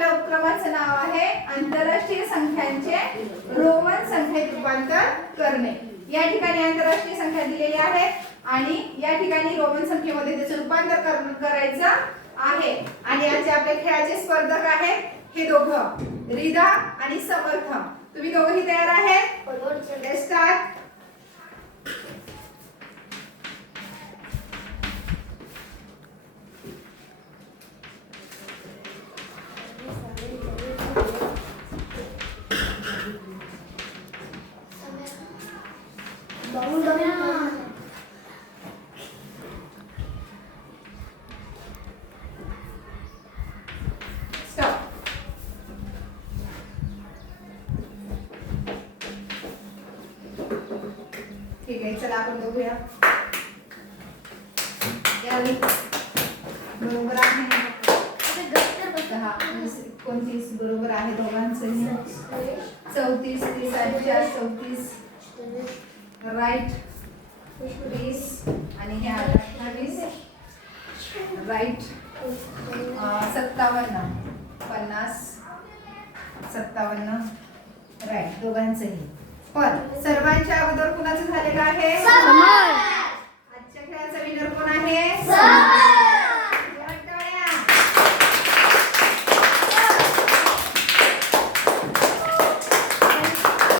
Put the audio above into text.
आपल्या उपक्रमाचं नाव आहे आंतरराष्ट्रीय संख्यांचे रोमन संख्येत रूपांतर करणे। या ठिकाणी आंतरराष्ट्रीय संख्या दिलेल्या आहेत आणि या ठिकाणी रोमन संख्येमध्ये त्याचे रूपांतर करायचं आहे। आणि आजचे आपले खेळाचे स्पर्धक आहेत हे दोघं, रिदा आणि समर्थ। तुम्ही दोघेही तयार आहेत? Let's start. ठीक आहे, चला आपण बघूया। बरोबर आहे, 29 बरोबर आहे दोघांचंही। 34, 30, 34, राईट। 20 आणि हे 28 राईट। 57, 50, 57 राईट दोघांचंही। पण सर्वांच्या अगोदर कुणाचं झालेलं आहे?